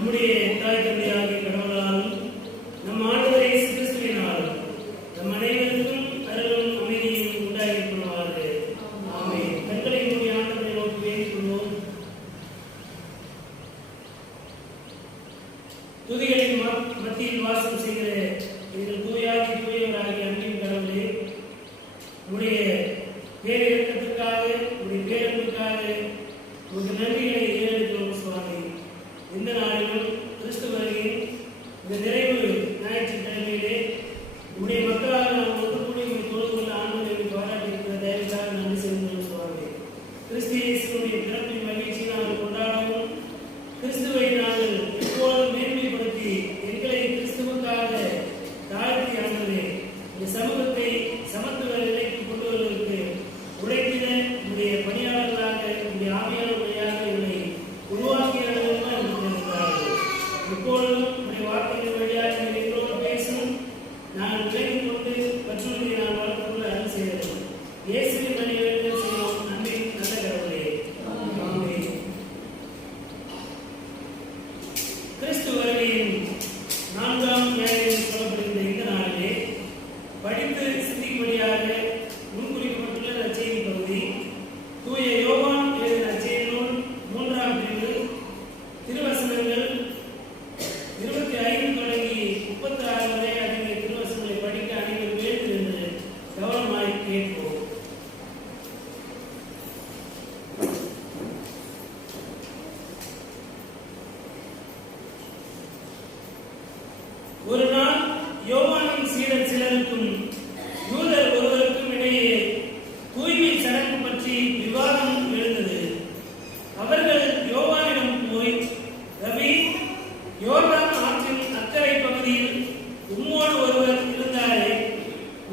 நம்முடைய தாய் தந்தையாகிய கடவுளாலும் நம் ஆண்டவர் இயேசு கிறிஸ்துவினாலும் நம் அனைவருக்கும் அருளும் அமைதியும் உண்டாயிருக்குமாறு ஆமென். கண்களை மூடி ஆண்டவரை நோக்கி வேண்டிக் கொள்வோம். துதிகளின் மத்தியில் வாசம் செய்கிற எங்கள் தூயாகி தூயவராகிய அன்பின் கடவுளே, உடைய பேரிரக்கத்திற்காக உடைய பேரன்புக்காக உங்கள் நன்றிகளை ஏறெடுக்கிறோம் சுவாமி. இந்த நாளிலும் கிறிஸ்து வருகையின் இந்த நிறைவு ஞாயிற்றுக்கிழமையிலே உடைய மக்களாக நாம் ஒன்று கூடி உங்களை தொழுது கொள்ள ஆண்டவரை பாராட்டியிருக்கிற தயவுக்காக நன்றி செலுத்துகிறோம் சுவாமி. கிறிஸ்து இயேசுவினுடைய பிறப்பின் மகிழ்ச்சியை நாங்கள் கொண்டாடவும், கிறிஸ்துவை நாங்கள் எப்போதும் மேன்மைப்படுத்தி எங்களை கிறிஸ்துவுக்காக தாழ்த்தி ஆண்டவரே இந்த சமூகத்தை சமத்துவ நிலைக்கு கொண்டு வருவதற்கு உழைக்கிற உடைய பணியாளர்களாக உடைய ஆவியான வழியாக என்னை உருவாக்கியவர்கள் எப்பொழுதும் உடைய வார்த்தைகள் வழியாக நீங்கள் எங்களோடு பேசணும். நான் விலகிக் கொண்டு கற்றுவதை நான் வளர்த்துள்ள அருள் செய்தோம். இயேசுவின் மனிதர்கள் செய்வோம். நன்றி நல்ல கடவுளே. ஆமென். கிறிஸ்து வருகையின் 4ஆம் ஞாயிறு சொல்லப்படுகின்ற இந்த நாளிலே படித்து சிந்திக்கும்படியாக முன்குறிக்கப்பட்டுள்ள நற்செய்தி பகுதி தூய யோவான் எழுதின நற்செய்தி நூல் 3ஆம் பிரிவு திருவசனங்கள் 25 தொடங்கி 36 வரை அடங்கிய திருவசனங்களை படிக்க அனைவரும் வேண்டும் என்று கவனமாய் கேட்போம். ஒரு நாள் யோவானின் சீடர் சிலருக்கும் யூதர் ஒருவருக்கும் இடையே தூய்மை சடங்கு பற்றி விவாதம் எழுந்தது. அவர்கள் யோவானிடம் போய், ரவி, யோர்தான் ஆற்றின் அக்கறை பகுதியில் உம்மோடு ஒருவர் இருந்தாரே,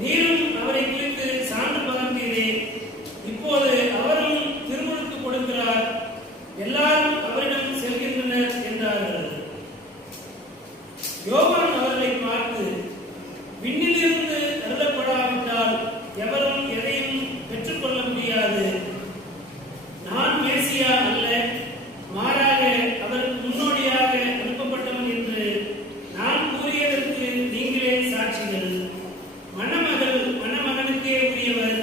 நீரும் அவரை குறித்து சான்று பகர்ந்தீரே, இப்போது அவரும் திருமுழுக்கு கொடுக்கிறார், எல்லாரும் அவரிடம் செல்கின்றனர் என்றார்கள். யோவான் அவர்களை பார்த்து, விண்ணிலிருந்து அருளப்படாவிட்டால் எவரும் எதையும் பெற்றுக்கொள்ள முடியாது. நான் மேசியா அல்ல, மாறாக அவருக்கு முன்னோடியாக அனுப்பப்பட்டவன் என்று நான் கூறியதற்கு நீங்களே சாட்சிகள். மணமகள் மணமகனுக்கே உரியவர்,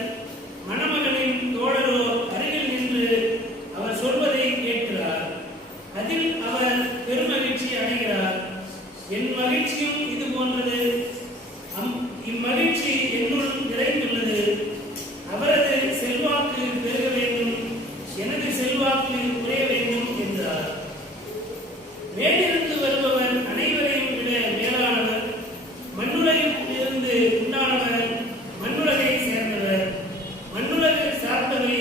மணமகனின் தோழரோ அருகில் நின்று அவர் சொல்வதை கேட்கிறார். அதில் அவர் பெருமகிழ்ச்சி அடைகிறார். என் மகிழ்ச்சியும் இது போன்றது. இம்மகிழ்ச்சி என்னுள் நிறைந்துள்ளது. அவரது செல்வாக்கு பெருக வேண்டும், எனது செல்வாக்கு குறைய வேண்டும் என்றார். மேலிருந்து வருபவர் அனைவரையும் விட மேலானவர், மண்ணுலகில் இருந்து உண்டானவர், மண்ணுலகை சேர்ந்தவர். மண்ணுலக சார்ந்தவை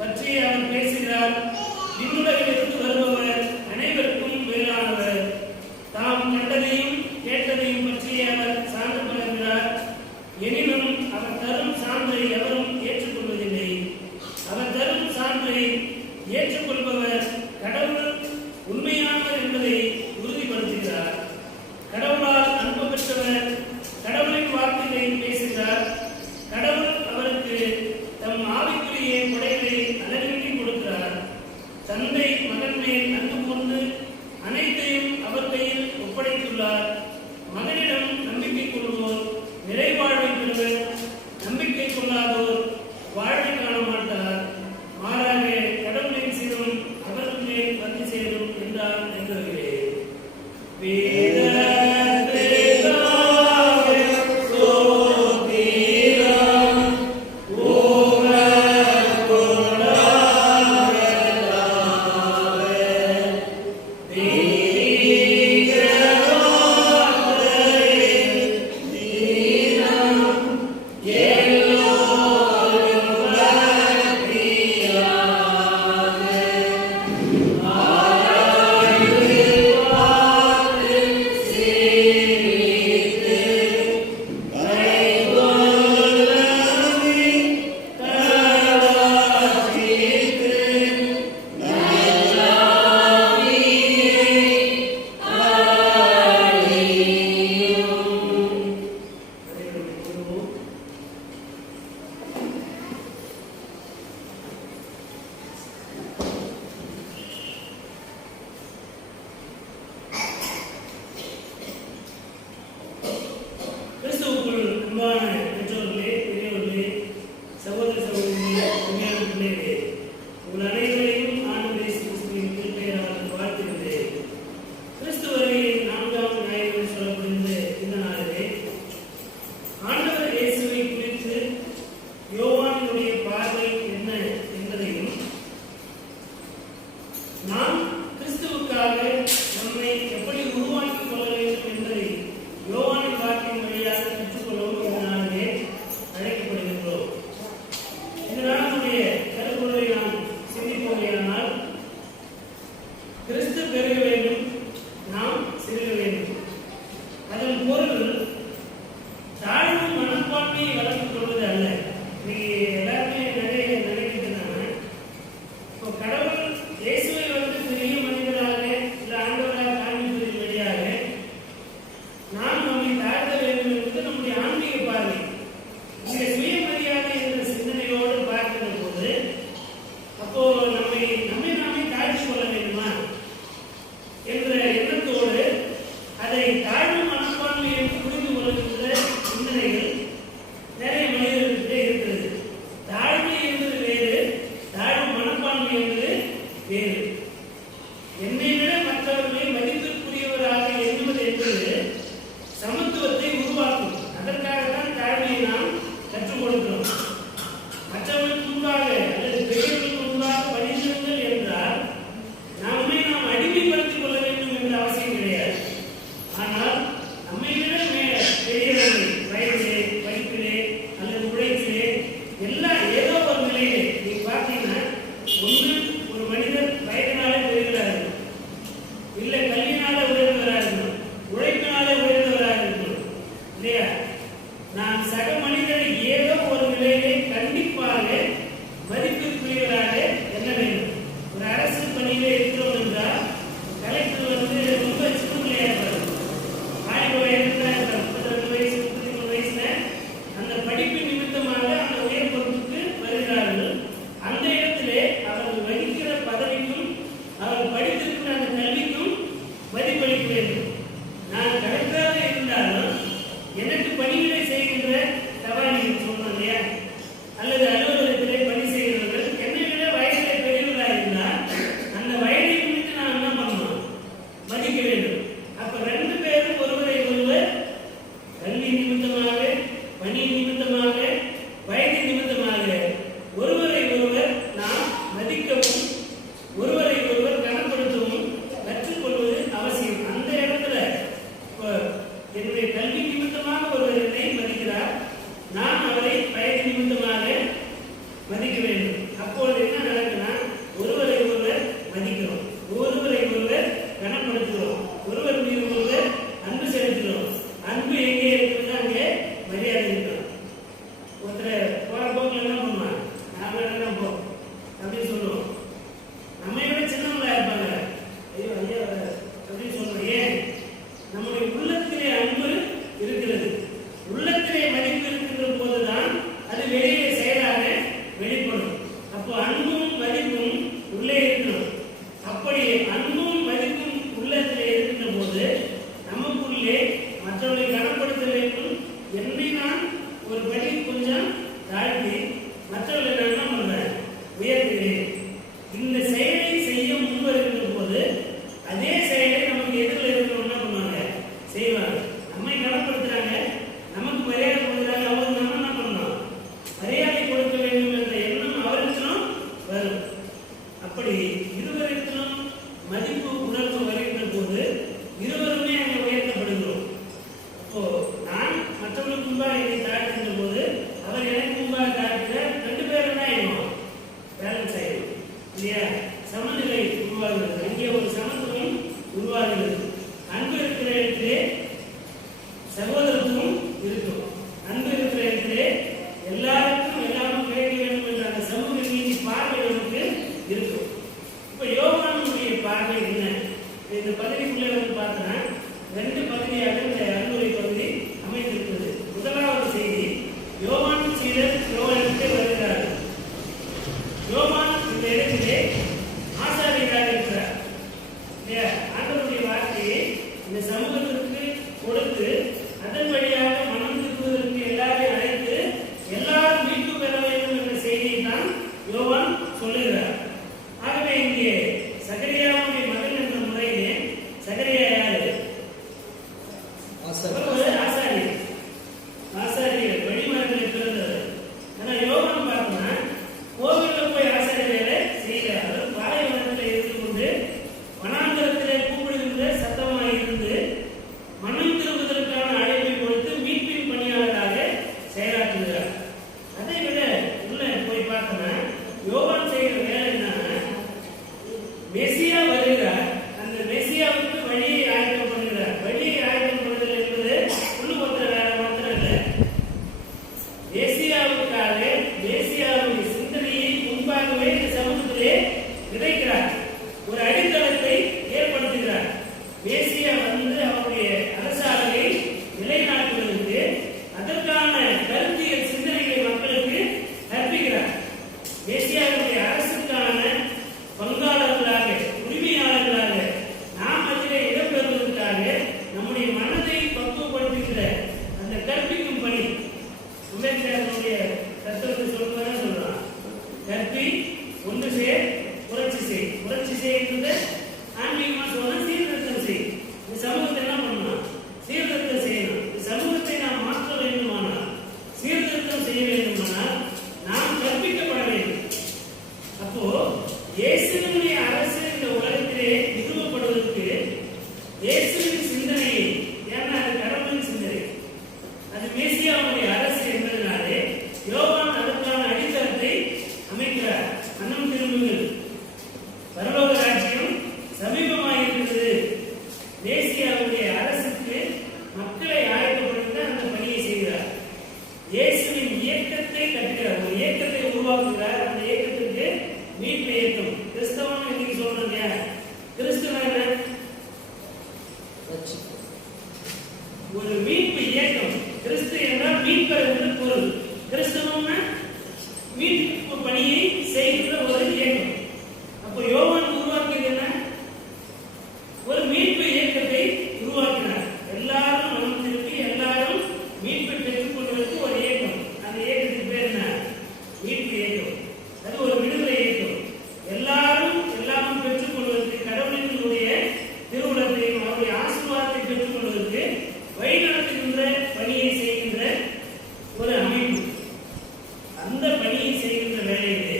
பற்றி அவர் பேசுகிறார். விண்ணுலகிலிருந்து வருபவர் அனைவருக்கும் மேலானவர். தாம் கண்டதையும் கேட்டதையும் பற்றி அவர் சான்று பகர்கிறார். எனினும் அவர் தரும் சான்றை எவரும் ஏற்றுக்கொள்வதில்லை. அவர் தரும் சான்றை ஏற்றுக்கொள்பவர் கடவுள் உண்மையானவர் என்பதை உறுதிப்படுத்துகிறார். கடவுளால் அனுப்பப்பட்டவர் கடவுளின் வார்த்தைகளை பேசுகிறார். கடவுள் அவருக்கு தம் ஆவிக்குரிய கொடைகளை அளவின்றி கொடுக்கிறார். தந்தை மகன் மேல் அன்பு கூர்ந்து அனைத்தையும் அவர் கையில் ஒப்படைத்துள்ளார். மகனிடம் நம்பிக்கை கொள்வோர் நிறைவாழ்வை பெறுவர், நம்பிக்கை கொள்ளாதோர் வாழ்வை காண மாட்டார். மாறாக கடவுளின் சினம் அவர்கள் மேல் வந்து சேரும் என்றார் என்றே. கடவுள் இயேசுவை வந்து பெரிய மனிதராக இல்ல ஆண்டவராக காண்பிப்பதன் வழியாக நாம் நம்மை தாழ்த்த வேண்டும் என்பது நம்முடைய ஆன்மீக பார்வை. இந்த சுயமரியாதை என்ற சிந்தனையோடு பார்க்கிற போது அப்போ நம்மை நாமே தாழ்த்திக் கொள்ள வேண்டுமா என்ற எண்ணத்தோடு அதை தாழ்வு மனப்பான்மை என்று புரிந்து கொள்கின்ற சிந்தனைகள் நிறைய மனிதர்களிடையே இருக்கிறது. தாழ்மை என்பது வேறு, தாழ்வு மனப்பான்மை என்பது வேறு. என்னை விட மற்றவர்களை மதிப்பிற்குரியவராக எண்ணுவது என்பது சமத்துவத்தை உருவாக்கும். அதற்காகத்தான் தாழ்மையை நாம் கற்றுக் கொடுக்கிறோம். மற்றவர்களுக்கு முன்பாக அல்லது பெரியவர்களுக்கு முன்பாக பணிந்திருங்கள் என்றால் நம்மை நாம் அடிமைப்படுத்திக் கொள்ள வேண்டும் என்ற அவசியம் கிடையாது. ஆனால் நம்மை விட பெரியவர்கள் வயதிலே, படிப்பிலே அல்லது உழைப்பிலே எல்லாம் ஏதோ ஒரு நிலையிலே நீங்க பார்த்தீங்கன்னா ஒன்று ஒரு மனிதர் வயதினாலே உயர்கிறார்கள், இல்லை கல்வியினால உயர்ந்தவராக இருக்கணும், உழைப்பினாலே உயர்ந்தவராக இருக்கணும் இல்லையா? நான் சக மனிதரை ஏதோ ஒரு நிலையிலே கண்டிப்பாக மதிப்பிற்குரியவராக என்ன வேண்டும். ஒரு அரசு பணியிலே இருக்கிறோம் என்றால் கலெக்டர் வந்து ரொம்ப சின்ன பிள்ளையா இருப்பார், 1000 வயதுல 32 வயசு 33 வயசுல அந்த படிப்பு நிமித்தமாக அந்த உயர் பொறுப்புக்கு வருகிறார்கள். அந்த இடத்திலே அவர்கள் வகிக்கிற பதவிக்கும் அவர்கள் படித்திருக்கிற அந்த கல்விக்கும் மதிப்பளிக்க வேண்டும். நான் கலெக்டராக இருந்தாலும் எனக்கு பணிகளை செய்கின்ற தவானிகள் சொல்றோம் இல்லையா, அல்லது அலுவலகத்திலே பணி செய்கிறவர்கள் என்னை விட வயதிலே பெரியவர்களாக இருந்தால் அந்த வயதை குறித்து நான் என்ன பண்ணணும், மதிக்க வேண்டும். அப்ப 2 பேரும் ஒருவரை ஒருவர் கல்வி நிமித்தமாக, பணி நிமித்தமாக, வயது நிமித்தமாக ஒருவரை ஒருவர் நாம் மதிக்கவும் ஒருவரை ஒருவர் கனப்படுத்தவும் கற்றுக்கொள்வது அவசியம். அந்த இடத்துல என்னுடைய கல்வி நிமித்தமாக ஒருவர் என்னை மதிக்கிறார், நான் அவரை வயது நிமித்தமாக மதிக்க வேண்டும். அப்பொழுது என்ன நடக்குன்னா ஒருவரை ஒருவர் மதிக்கிறோம், ஒருவரை ஒருவர் கனப்படுத்துகிறோம், ஒருவர் மீது ஒருவர் அன்பு செலுத்துகிறோம். அன்பு எங்கே இருக்கிறது அங்கே மரியாதை இருக்கிறோம். ஒருத்தர் போற போக்கில் என்ன பண்ணுவான், நாம என்ன போ அப்படின்னு சொல்லுவோம். நம்மை விட சின்னவங்களா இருப்பாங்க, ஐயோ ஐயா அப்படின்னு சொல்றோம். ஏன்? நம்முடைய உள்ளத்திலே அன்பு இருக்கிறது. உள்ளத்திலே மதிப்பு இருக்கின்ற போதுதான் அது வெளியே செயலாக வெளிப்படும். அப்போ அன்பும் மதிப்பும் உள்ளே இருக்கணும். அப்படி அன்பும் மதிப்பும் உள்ளத்திலே இருக்கின்ற போது நமக்குள்ளே மற்றவர்களை கனப்படுத்த வேண்டும். என்னை நான் ஒரு படி கொஞ்சம் தாழ்த்தி மற்றவர்களை நான் என்ன பண்றேன், உயர்த்துகிறேன். இந்த செயலை செய்ய முன்வருகின்ற போது அதே செயலை நமக்கு எதிரில் இருக்கிறவங்க என்ன பண்ணுவாங்க, செய்வாங்க. நம்மை கனப்படுத்துறாங்க, நமக்கு மரியாதை கொடுக்குறாங்க, அவருக்கு நம்ம என்ன பண்ணணும், மரியாதை கொடுக்க வேண்டும் என்ற எண்ணம் அவருக்கும் வரும். அப்படி இருவருக்கும் மதிப்பு உணர்வு வருகின்ற போது இருவருமே அங்கே உயர்த்தப்படுகிறோம். அப்போ நான் மற்றவர்களுக்கு முன்பாக என்னை தாழ்த்துகின்ற போது அவர் எனக்கு முன்பாக தாழ்த்துகிற 2 பேரும் என்ன ஆயிடும், பேலன்ஸ் ஆயிடும் இல்லையா? சமநிலை உருவாகிறது, அங்கே ஒரு சமத்துவம் உருவாகிறது. அன்பு இருக்கிற இடத்திலே சகோதரத்துவம் இருக்கும். அன்பு இருக்கிற இடத்திலே எல்லாருக்கும் எல்லாரும் கிடைக்க வேண்டும் என்ற அந்த சமூக நீதி பார்வை நமக்கு இருக்கும். இப்ப யோவானுடைய பார்வை என்ன? இந்த பகுதிக்குள்ளே வந்து பார்த்தோன்னா 2 பகுதியாக இந்த அன்புரை பகுதி அமைந்திருக்கிறது. முதலாவது செய்தி, யோவான் சீடர் யோவானிடத்தில் வருகிறார்கள். யோவான் இந்த இடத்திலே ஆசாரியராக இருக்கிறார். ஆண்டவருடைய வார்த்தையை இந்த சமூகத்திற்கு கொடுத்து அதன் வழியாக மனம் திரும்புவதற்கு எல்லாரையும் அழைத்து எல்லாரும் மீட்பு பெற வேண்டும் என்ற செய்தியை தான் யோவான் சொல்லுகிறார். ஆகவே இங்கே சகரியாவுடைய மகன் என்ற முறையிலே சகரியா யாரு? ஆசாரியர். ஆசாரியர் வழிமரத்தில் பிறந்த விதைக்கிறார், ஒரு அடித்தளத்தை ஏற்படுத்துகிறார். மேசியா வந்து அவருடைய அரசாணையை நிலைநாட்டுவதற்கு அதற்கான கருத்தியல் சிந்தனைகளை மக்களுக்கு கற்பிக்கிறார். மேசியாவுடைய அரசுக்கான பங்காளர்களாக, உரிமையாளர்களாக நாம் அதிலே இடம்பெறுவதற்காக நம்முடைய மனதை பக்குவப்படுத்துகிற அந்த கற்பிக்கும் பணி. அம்பேத்கருடைய தத்துவத்தை சொல்லுவாங்க சொல்றான், கற்பி, ஒன்று சேர், புரட்சி செய். புரட்சி செய்யறது ஆன்மீகமா சொல்ல சீர்திருத்தம் செய். இந்த சமூகத்தை என்ன பண்ணலாம்? சீர்திருத்தம் செய்யணும். இந்த சமூகத்தை நாம் மாற்ற வேண்டுமானால், சீர்திருத்தம் செய்ய வேண்டுமானால் நாம் கற்பிக்கப்பட வேண்டும். அப்போ இயேசுவினுடைய அரசு இந்த உலகத்திலே நிறுவப்படுவதற்கு இயேசுவின் சிந்தனையை, ஏன்னா அது கடவுளின் சிந்தனை, அது மேசியாவுடைய அரசு என்பதனாலே யோவான் அதற்கான அடித்தளத்தை அமைக்கிறார். மன்னம் திரும்புங்கள், பரலோக ராஜ்யம் சமீபமாயிருக்கிறது. மேசியாவுடைய அரசுக்கு மக்களை ஆயத்தப்படுத்த அந்த பணியை செய்கிறார். இயேசுவின் இயக்கத்தை கட்டுகிறார், ஒரு இயக்கத்தை உருவாக்குகிறார். அந்த இயக்கத்திற்கு மீட்பு இயக்கம். கிறிஸ்தவன் இன்னைக்கு சொல்றாங்க, கிறிஸ்துவ ஒரு மீட்பு இயக்கம். கிறிஸ்து என்றால் மீட்பர் என்று பொருள். கிறிஸ்தவம்னா மீட்பு பணியை செய்கிற ஒரு இயக்கம். அப்போ யோவான் உருவாக்கியது என்ன? ஒரு மீட்பு இயக்கத்தை உருவாக்கினார். எல்லாரும் மனம் திருப்பி எல்லாரும் மீட்பை பெற்றுக் கொள்வதற்கு ஒரு இயக்கம். அந்த இயக்கத்துக்கு பேர் என்ன? மீட்பு இயக்கம். அது ஒரு விடுதலை இயக்கம். எல்லாரும் எல்லாமும் பெற்றுக் கொள்வதற்கு, கடவுளினுடைய திருவுளத்தையும் அவருடைய ஆசீர்வாதத்தை பெற்றுக் கொள்வதற்கு வழிநடத்துகின்ற பணியை செய்கின்ற ஒரு அமைப்பு. அந்த பணியை செய்கின்ற வேலையிலே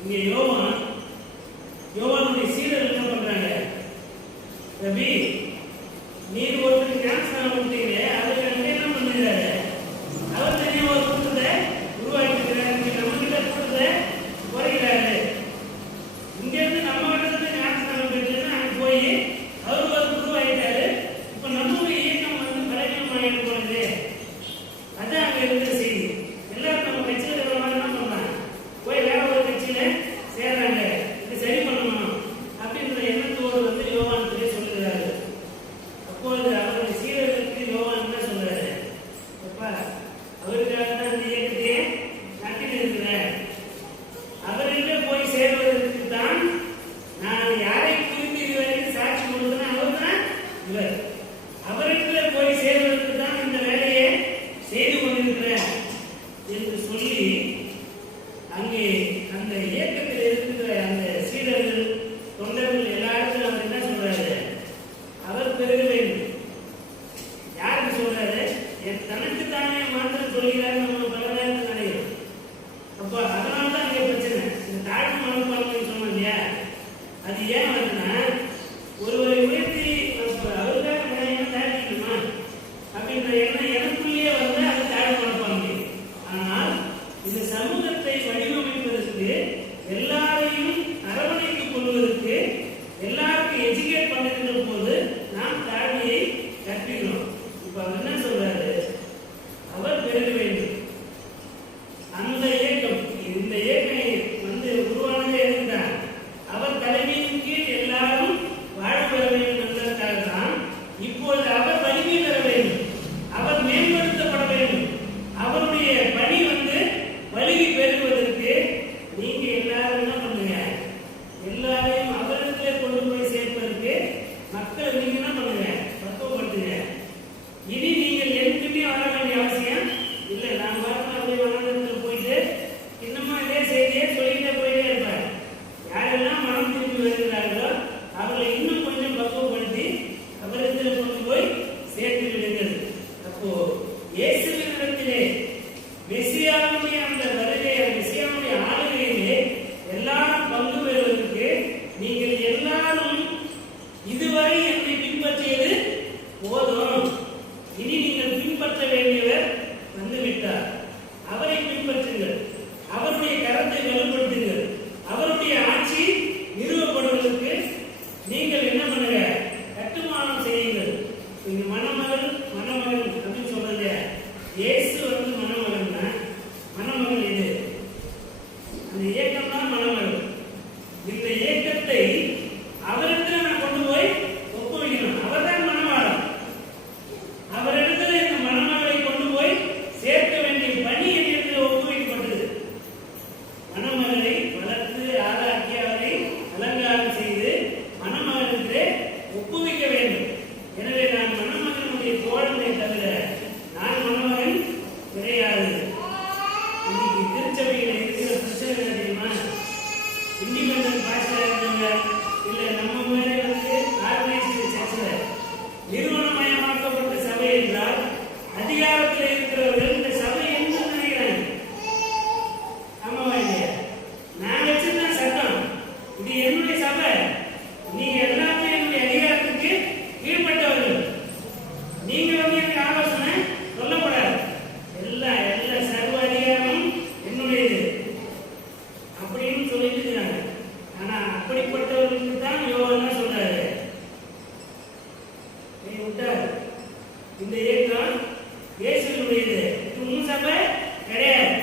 இங்கே யோவானுடைய சீடர்கள் என்ன பண்றாங்க? ரபி, நீர் ஒருத்தருக்கு ஞானஸ்நானம் கொடுத்தீங்க, அதுக்கு அங்கே என்ன பண்ணுறாரு? அவர் தனியாக ஒரு கூட்டத்தை உருவாக்கிக்கிறார். நம்ம கிட்ட கூட்டத்தை குறைகிறாரு. இங்கிருந்து நம்ம கிட்ட ஞானஸ்நானம் பெற்றுன்னா அங்கே போய் அவர் ஒரு உருவாகிட்டாரு. இப்ப நம்முடைய இயக்கம் வந்து பலவீனமாயிட்டு போனது. அதான் அங்க இருக்கிற செய்தி. எல்லாரும் நம்ம கட்சியில் இருக்கிறவங்க என்ன பண்றாங்க? போய் வேற ஒரு கட்சியில சேர்றாங்க. இது சரி பண்ணணும் அப்படின்ற எண்ணத்தோடு வந்து யோவான் சொல்லுகிறாரு. அப்பொழுது அவருடைய சீடர்களுக்கு யோவான் என்ன சொல்றாரு? அப்பா, அவருக்காக தான் இந்த இயக்கத்தையே நடத்திட்டு இருக்கிறேன். அவர்கிட்ட போய் சேர்வதற்கு தான் நான் யாரை குறித்து இதுவரைக்கும் சாட்சி கொடுத்தேன், அவர் தான் இவர். அவரிடத்துல போய் சேர்வதற்கு தான் இந்த வேலையை செய்து கொண்டிருக்கிறேன் என்று சொல்லி அங்கே அந்த இயக்கத்தில் இருக்கிற அந்த சீடர்கள், தொண்டர்கள் எல்லாருக்கும் அவர் என்ன சொல்றாரு? அவர் பெருக வேண்டும். யாருக்கு சொல்றாரு? தனக்குத்தானே மாத்திரம் சொல்கிறாரு. நம்ம பல நேரத்தில் நினைக்கிறோம். அப்போ அதனால்தான் அங்கே பிரச்சனை. இந்த தாழ்வு மனப்பான்மை சொன்னோம் இல்லையா, அது ஏன் வருதுன்னா, ஒருவரை உயர்த்தி அவருக்காக என்ன தாழ்த்திக்கணுமா அப்படின்ற எண்ணம் எனக்குள்ளேயே வந்து அது தாழ்வு மனப்பான்மை. ஆனால் இந்த சமூகத்தை வடிவமைப்பதற்கு, எல்லாரையும் அரவணைத்துக் கொள்வதற்கு, எல்லாருக்கும் எஜுகேட் பண்ணுகின்ற போது நாம் தாழ்மையை கற்பிக்கிறோம். இப்ப அவர் என்ன சொல்றாரு? அவர் பெருக வேண்டும். அந்த இயக்கம், இந்த இயக்கம் வந்து உருவானதே இருந்தால் அவர் தலைமையின் கீழ் கருத்தை அவரிடத்துல நான் கொண்டு போய் ஒப்புவிக்கணும். அவர்தான் மணவாளன். அவரிடத்துல இந்த மணமகளை கொண்டு போய் சேர்க்க வேண்டிய பணி என்னிடத்தில் ஒப்புவிக்கப்பட்டது. மணமகளை வளர்த்து ஆளாக்கி அவரை அலங்காரம் செய்து மணமகனுக்கு ஒப்புவிக்க வேண்டும். எனவே நான் மணமகனுடைய தோழனை தவிர நான் மணமகன் கிடையாது. இன்னைக்கு திருச்சபையில் இருக்கிற பிரச்சனை என்ன தெரியுமா? இண்டிபெண்டன்ட் பாஸ்டர் இருந்தவங்க இல்ல நம்ம மேலே ஆர்கனைஸ்டு சர்ச்சில் நிறுவனமயமாக்கப்பட்ட சபை என்றால் அதிகாரத்தில் இருக்கிறவர்கள் இந்த சபை என்று நினைக்கிறாங்க. ஆமாவா இல்லையா? நான் வச்சிருந்த சட்டம், இது என்னுடைய சபை, நீங்க எல்லாமே என்னுடைய அதிகாரத்துக்கு கீழ்பட்டவர்கள், நீங்க வந்து எனக்கு ஆலோசனை சொல்லப்படாது, எல்லா சர்வ அதிகாரமும் என்னுடையது அப்படின்னு சொல்லிட்டு இருக்கிறாங்க. ஆனா அப்படிப்பட்டவர்களுக்கு தான் யோகா சொல்றாரு, நீ விட்டாரு இந்த இயக்கம் இயேசுவினுடையது, இது உன் சபை கிடையாது,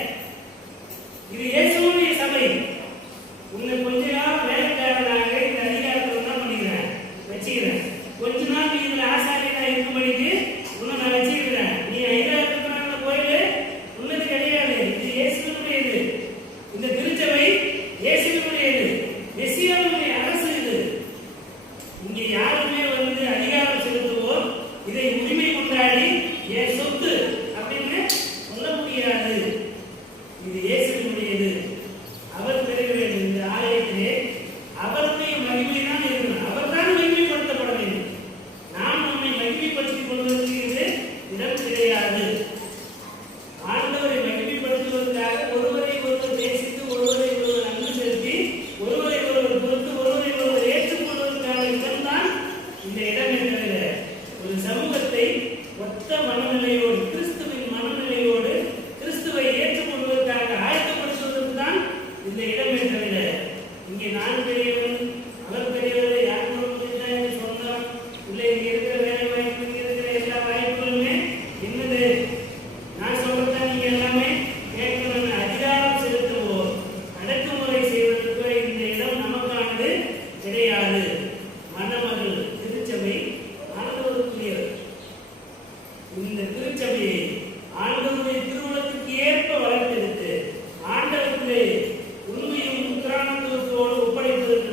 இது இயேசுவினுடைய சபை. உன்னை கொஞ்ச நாள் வேலைக்காரனாக இந்த அதிகாரத்தில் தான் பண்ணிக்கிறேன் வச்சுக்கிறேன், கொஞ்ச நாள் நீ இதுல ஆசாரியனா இருக்கும்படிக்கு உன்னை நான் வச்சுக்கிறேன். நீ ஐதாயிரத்துக்கு கோயில் உன்னது கிடையாது, இது இயேசுவினுடையது. இந்த திருச்சபை இயேசுவினுடையது, மெசியாவினுடைய அரசு இது. இங்கே யாருமே வந்து அதிகாரம் செலுத்துவோம் இதை உரிமை கொண்டாடி என் சொத்து அப்படின்னு சொல்ல முடியாது. இது இயேசுவினுடையது. அவர் பெற வேண்டும். இந்த ஆலயத்திலே அவருடைய மகிமை தான் இருக்கணும். அவர் தான் மகிமைப்படுத்தப்பட வேண்டும். நாம் நம்மை மகிமைப்படுத்திக் கொள்வதற்கு இது இடம் கிடையாது. ஆண்டவரை மகிமைப்படுத்துவதற்காக ஒருவரை ஒருவர் நேசித்து, ஒருவரை ஒருவர் அன்பு செலுத்தி, ஒருவரை ஒருவர் பொறுத்து, ஒருவரை ஒருவர் ஏற்றுக்கொள்வதற்கான இடம்தான் இந்த இடமே தவிர ஒரு சமூகத்தை ஒத்த மனநிலையோடு, கிறிஸ்துவின் மனநிலையோடு கிறிஸ்துவை ஏற்றுக்கொள்வதற்காக ஆயத்தப்படுத்துவதற்கு தான் இந்த இடமே தவிர இங்கே நான் பெரியவன் அவர் பெரியவர் யாரும் சொந்தம் இல்லை, இங்க இருக்கிற வேலை வாய்ப்பு, இங்க இருக்கிற எல்லா வாய்ப்புகளுமே என்னது நான் சொல்றதான் நீங்க எல்லாமே கேட்கணும். அதிகாரம் செலுத்துவோம், அடக்குமுறை செய்வதற்கு இந்த இடம் நமக்கானது கிடையாது. மணமகள் திருச்சபை ஆண்டவருக்குரியது. இந்த திருச்சபையை ஆண்டவருடைய திருவுளத்துக்கு ஏற்ப வளர்த்தெடுத்து ஆண்டவருடைய உண்மையும் உத்திரானத்துவத்தோடு ஒப்படைப்பதற்கு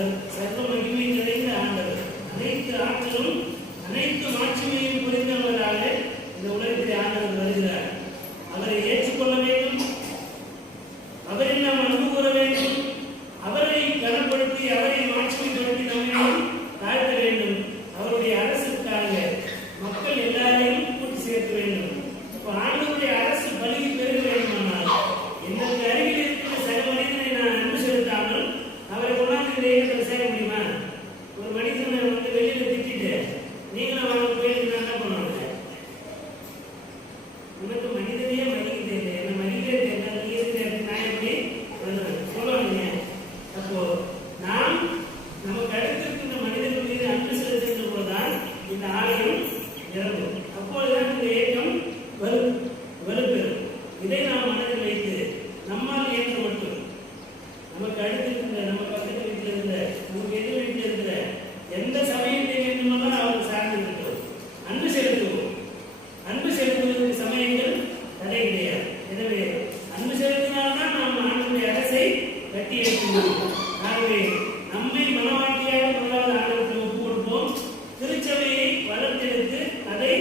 அவர் சர்வ மகிமை நிறைந்த ஆண்டவர், அனைத்து ஆற்றலும் அனைத்து மாட்சிமையும் புரிந்தவராக இந்த உலகத்தில் ஆண்டவர் வருகிறார். அவரை ஏற்றுக்கொள்ள வேண்டும், அவரில் நாம் அன்பு கூற வேண்டும், அவரை கனப்படுத்தி அவரை மாட்சிமைப்படுத்தி நம்மையும் தாழ்த்த வேண்டும். அவருடைய அரசுக்காக மக்கள் எல்லாரையும் கூட்டி சேர்க்க வேண்டும். இப்போ ஆண்டவருடைய அரசு பலி பெருக வேண்டுமானால் எனக்கு அருகில் இருக்கிற சக மனிதனை நான் அன்பு செலுத்தாமல் அவரை கொண்டாந்து இந்த இயக்கத்தில் சேர முடியுமா? ஒரு மனிதனை வந்து வெளியில திட்டிட்டு நீங்களும் அவங்க கோயிலுக்கு என்ன பண்ணுவாங்க? உனக்கு மனிதனையே மதிக்கிறதே இல்லை, என்ன மதிக்கிறதே இல்லை, நீ இருக்கு நான் எப்படி சொல்லுவாங்க. அப்போ நாம் நமக்கு அடுத்திருக்கின்ற மனிதர்கள் மீது அன்பு செலுத்துகின்ற போதுதான் இந்த ஆலயம் நிரம்பும். அப்போதுதான் இந்த இயக்கம் வலுப்பெறும். இதை நாம் மனதில் வைத்து நம்மால் இயக்க மட்டும் நமக்கு அடுத்திருக்கின்ற, நம்ம பக்கத்து வீட்டில் இருக்கிற, நமக்கு எதிர் வீட்டில் இருக்கிற எந்த சமயத்தை வேண்டுமானால் அவர் சார்ந்து இருக்கிறோம், அன்பு செலுத்துவோம். அன்பு செலுத்துவதற்கு சமயங்கள் தடை கிடையாது. எனவே அன்பு செலுத்தினால்தான் நாம் ஆண்டவருடைய அரசை கட்டி எழுப்பினோம். ஆகவே நம்மை மனவாட்டியாக முதலாவது ஆண்டவருக்கு ஒப்பு கொடுப்போம். திருச்சபையை வளர்த்தெடுத்து அதை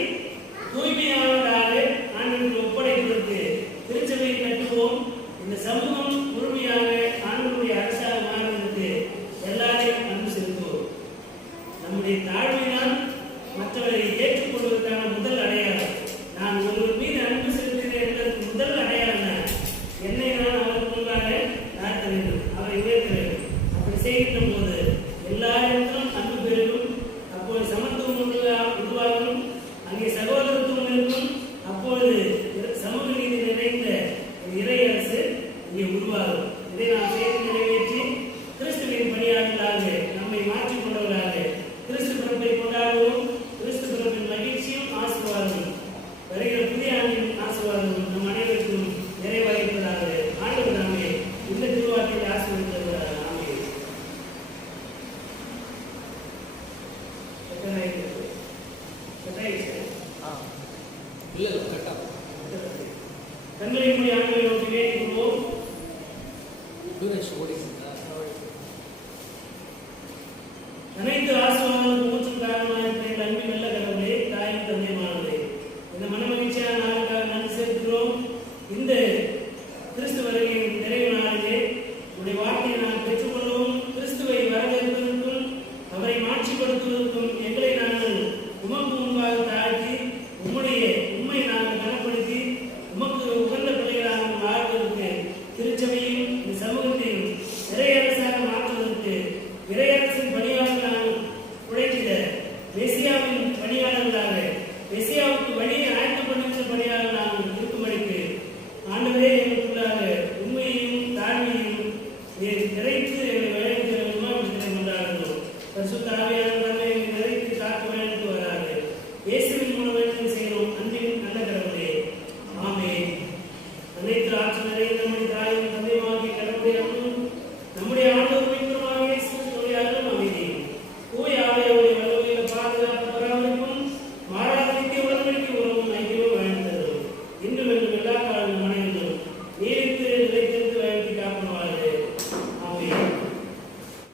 தூய்மையானதாக ஆண்டவருக்கு ஒப்படைப்பதற்கு திருச்சபையை கட்டுவோம். இந்த சமூகம் முழுமையாக ஆண்டவருடைய அரசாக மாறுவதற்கு எல்லாரையும் அன்பு செலுத்துவோம். நம்முடைய தாழ்மைதான் மற்றவரை ஏற்றுக்கொள்வதற்கான முதல் அடையாளம். நான் ஒருவர் மீது அன்பு செலுத்துகிறேன் என்பதற்கு முதல் அடையாளம் தான் என்னை நான் அவருக்கு முன்பாக தாழ்த்த வேண்டும், அவரை உயர்த்த வேண்டும். அப்படி செய்கின்ற போது எல்லாரும்